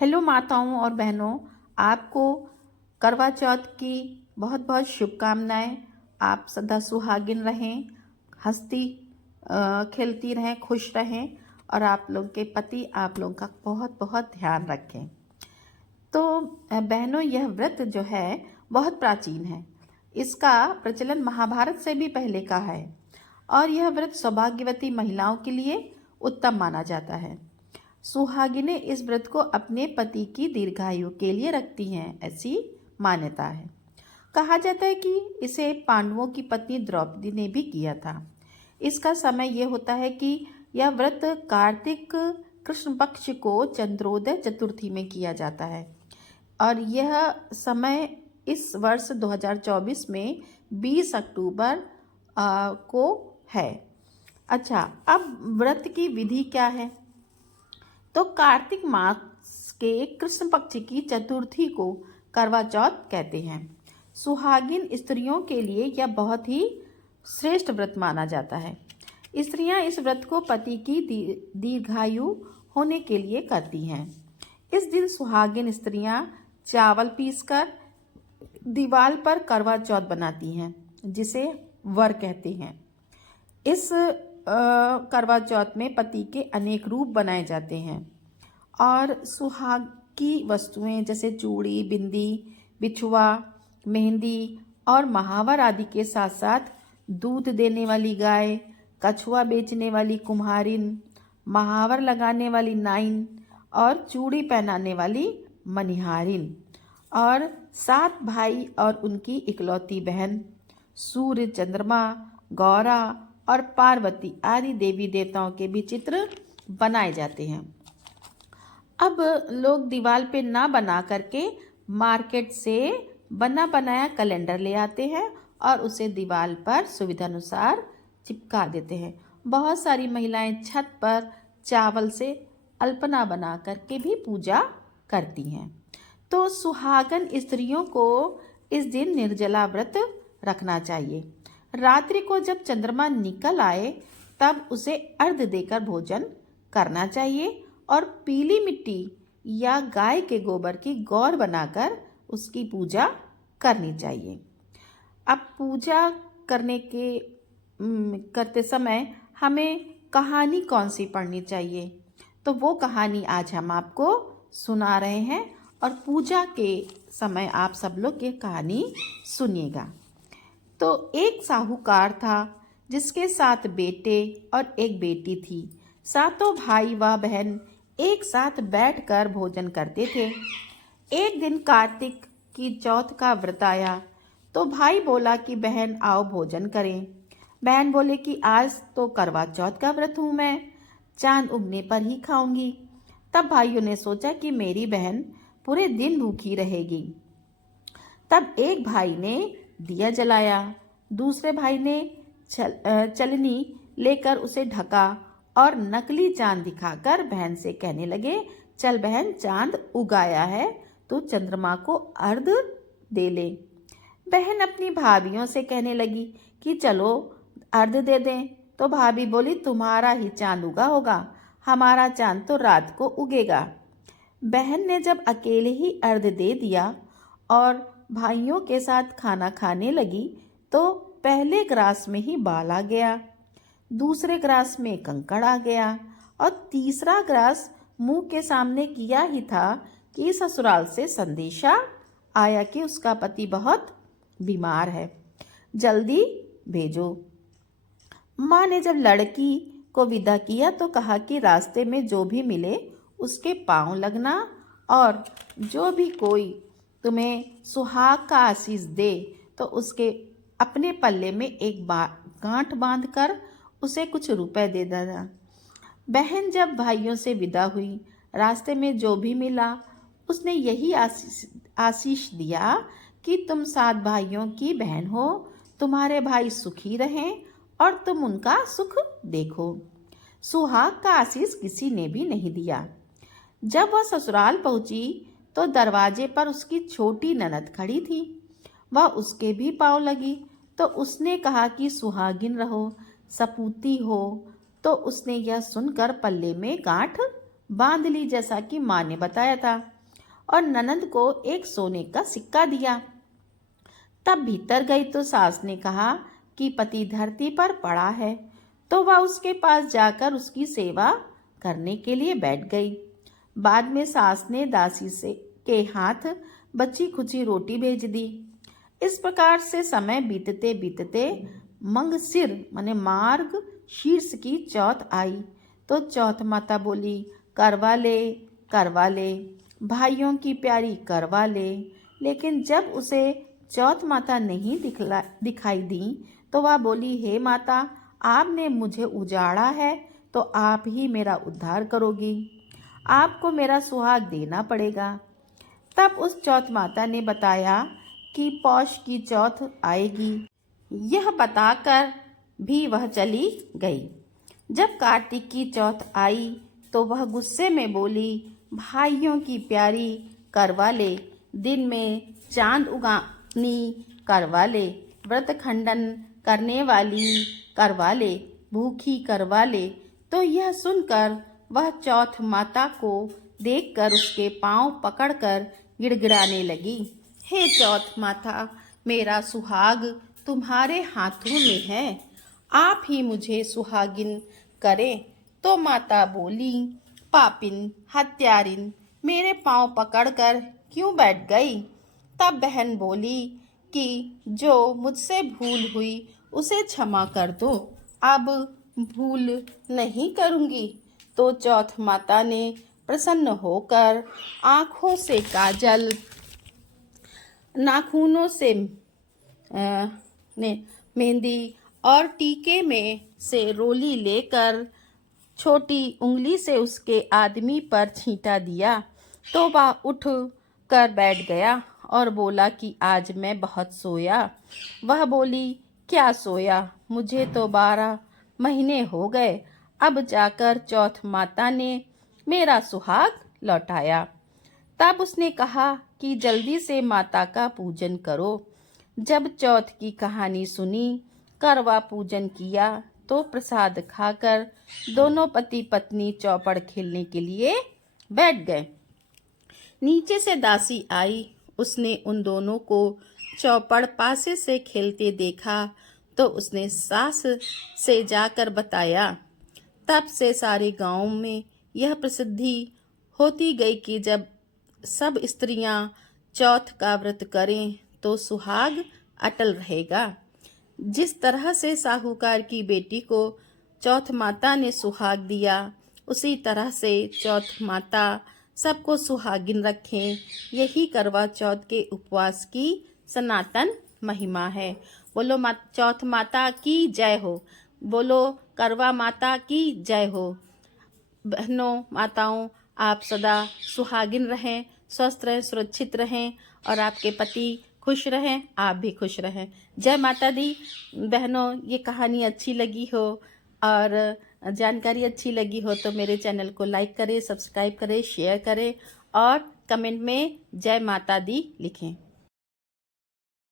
Hello माताओं और बहनों, आपको करवा चौथ की बहुत बहुत शुभकामनाएं। आप सदा सुहागिन रहें, हंसती खेलती रहें, खुश रहें और आप लोग के पति आप लोगों का बहुत बहुत ध्यान रखें। तो बहनों, यह व्रत जो है बहुत प्राचीन है। इसका प्रचलन महाभारत से भी पहले का है और यह व्रत सौभाग्यवती महिलाओं के लिए उत्तम माना जाता है। सुहागिनें इस व्रत को अपने पति की दीर्घायु के लिए रखती हैं, ऐसी मान्यता है। कहा जाता है कि इसे पांडवों की पत्नी द्रौपदी ने भी किया था। इसका समय यह होता है कि यह व्रत कार्तिक कृष्ण पक्ष को चंद्रोदय चतुर्थी में किया जाता है और यह समय इस वर्ष 2024 में 20 अक्टूबर को है। अच्छा, अब व्रत की विधि क्या है? तो कार्तिक मास के कृष्ण पक्ष की चतुर्थी को करवा चौथ कहते हैं। सुहागिन स्त्रियों के लिए यह बहुत ही श्रेष्ठ व्रत माना जाता है। स्त्रियां इस व्रत को पति की दीर्घायु होने के लिए करती हैं। इस दिन सुहागिन स्त्रियां चावल पीसकर दीवार पर करवा चौथ बनाती हैं, जिसे वर कहते हैं। इस करवा चौथ में पति के अनेक रूप बनाए जाते हैं और सुहाग की वस्तुएं जैसे चूड़ी, बिंदी, बिछुआ, मेहंदी और महावर आदि के साथ साथ दूध देने वाली गाय, कछुआ बेचने वाली कुम्हारिन, महावर लगाने वाली नाइन और चूड़ी पहनाने वाली मनिहारिन और 7 भाई और उनकी इकलौती बहन, सूर्य, चंद्रमा, गौरा और पार्वती आदि देवी देवताओं के भी चित्र बनाए जाते हैं। अब लोग दीवार पे ना बना करके मार्केट से बना बनाया कैलेंडर ले आते हैं और उसे दीवार पर सुविधानुसार चिपका देते हैं। बहुत सारी महिलाएं छत पर चावल से अल्पना बना करके भी पूजा करती हैं। तो सुहागन स्त्रियों को इस दिन निर्जला व्रत रखना चाहिए। रात्रि को जब चंद्रमा निकल आए तब उसे अर्घ्य देकर भोजन करना चाहिए और पीली मिट्टी या गाय के गोबर की गौर बनाकर उसकी पूजा करनी चाहिए। अब पूजा करते समय हमें कहानी कौन सी पढ़नी चाहिए, तो वो कहानी आज हम आपको सुना रहे हैं और पूजा के समय आप सब लोग ये कहानी सुनिएगा। तो एक साहूकार था जिसके 7 बेटे और एक बेटी थी। सातों भाई व बहन एक साथ बैठकर भोजन करते थे। एक दिन कार्तिक की चौथ का व्रत आया तो भाई बोला कि बहन आओ भोजन करें। बहन बोले कि आज तो करवा चौथ का व्रत हूँ, मैं चांद उगने पर ही खाऊंगी। तब भाइयों ने सोचा कि मेरी बहन पूरे दिन भूखी रहेगी। तब एक भाई ने दिया जलाया, दूसरे भाई ने चलनी लेकर उसे ढका और नकली चांद दिखाकर बहन से कहने लगे, चल बहन, चांद उगाया है तो चंद्रमा को अर्घ दे ले। बहन अपनी भाभियों से कहने लगी कि चलो अर्घ दे दें। तो भाभी बोली, तुम्हारा ही चांद उगा होगा, हमारा चांद तो रात को उगेगा। बहन ने जब अकेले ही अर्घ दे दिया और भाइयों के साथ खाना खाने लगी तो पहले ग्रास में ही बाल आ गया, दूसरे ग्रास में कंकड़ आ गया और तीसरा ग्रास मुंह के सामने किया ही था कि ससुराल से संदेशा आया कि उसका पति बहुत बीमार है, जल्दी भेजो। माँ ने जब लड़की को विदा किया तो कहा कि रास्ते में जो भी मिले उसके पांव लगना और जो भी कोई तुम्हें सुहाग का आशीष दे तो उसके अपने पल्ले में एक गांठ बांधकर उसे कुछ रुपए दे देना। बहन जब भाइयों से विदा हुई, रास्ते में जो भी मिला उसने यही आशीष दिया कि तुम 7 भाइयों की बहन हो, तुम्हारे भाई सुखी रहें और तुम उनका सुख देखो। सुहाग का आशीष किसी ने भी नहीं दिया। जब वह ससुराल पहुंची तो दरवाजे पर उसकी छोटी ननद खड़ी थी। वह उसके भी पांव लगी तो उसने कहा कि सुहागिन रहो, सपूती हो। तो उसने यह सुनकर पल्ले में गांठ बांध ली जैसा कि माँ ने बताया था और ननंद को एक सोने का सिक्का दिया। तब भीतर गई तो सास ने कहा कि पति धरती पर पड़ा है, तो वह उसके पास जाकर उसकी सेवा करने के लिए बैठ गई। बाद में सास ने दासी से के हाथ बची खुची रोटी भेज दी। इस प्रकार से समय बीतते बीतते मंगसिर माने मार्ग शीर्ष की चौथ आई। तो चौथ माता बोली, करवा ले भाइयों की प्यारी करवा ले। लेकिन जब उसे चौथ माता नहीं दिखाई दी तो वह बोली, हे माता, आपने मुझे उजाड़ा है तो आप ही मेरा उद्धार करोगी, आपको मेरा सुहाग देना पड़ेगा। तब उस चौथ माता ने बताया कि पौष की चौथ आएगी। यह बताकर भी वह चली गई। जब कार्तिक की चौथ आई तो वह गुस्से में बोली, भाइयों की प्यारी करवा ले, दिन में चांद उगानी करवा ले, व्रत खंडन करने वाली करवा ले, भूखी करवा ले। तो यह सुनकर वह चौथ माता को देखकर उसके पांव पकड़कर गिड़गिड़ाने लगी, हे चौथ माता, मेरा सुहाग तुम्हारे हाथों में है, आप ही मुझे सुहागिन करें। तो माता बोली, पापिन हत्यारिन, मेरे पांव पकड़कर क्यों बैठ गई? तब बहन बोली कि जो मुझसे भूल हुई उसे क्षमा कर दो, अब भूल नहीं करूंगी। तो चौथ माता ने प्रसन्न होकर आंखों से काजल, नाखूनों से मेहंदी और टीके में से रोली लेकर छोटी उंगली से उसके आदमी पर छींटा दिया। तो वह उठ कर बैठ गया और बोला कि आज मैं बहुत सोया। वह बोली, क्या सोया? मुझे तो 12 महीने हो गए। अब जाकर चौथ माता ने मेरा सुहाग लौटाया। तब उसने कहा कि जल्दी से माता का पूजन करो। जब चौथ की कहानी सुनी, करवा पूजन किया तो प्रसाद खाकर दोनों पति पत्नी चौपड़ खेलने के लिए बैठ गए। नीचे से दासी आई, उसने उन दोनों को चौपड़ पासे से खेलते देखा तो उसने सास से जाकर बताया। तब से सारे गांव में यह प्रसिद्धि होती गई कि जब सब स्त्रियां चौथ का व्रत करें तो सुहाग अटल रहेगा। जिस तरह से साहूकार की बेटी को चौथ माता ने सुहाग दिया, उसी तरह से चौथ माता सबको सुहागिन रखें। यही करवा चौथ के उपवास की सनातन महिमा है। बोलो चौथ माता की जय हो, बोलो करवा माता की जय हो। बहनों, माताओं, आप सदा सुहागिन रहें, स्वस्थ रहें, सुरक्षित रहें और आपके पति खुश रहें, आप भी खुश रहें। जय माता दी। बहनों, ये कहानी अच्छी लगी हो और जानकारी अच्छी लगी हो तो मेरे चैनल को लाइक करें, सब्सक्राइब करें, शेयर करें और कमेंट में जय माता दी लिखें।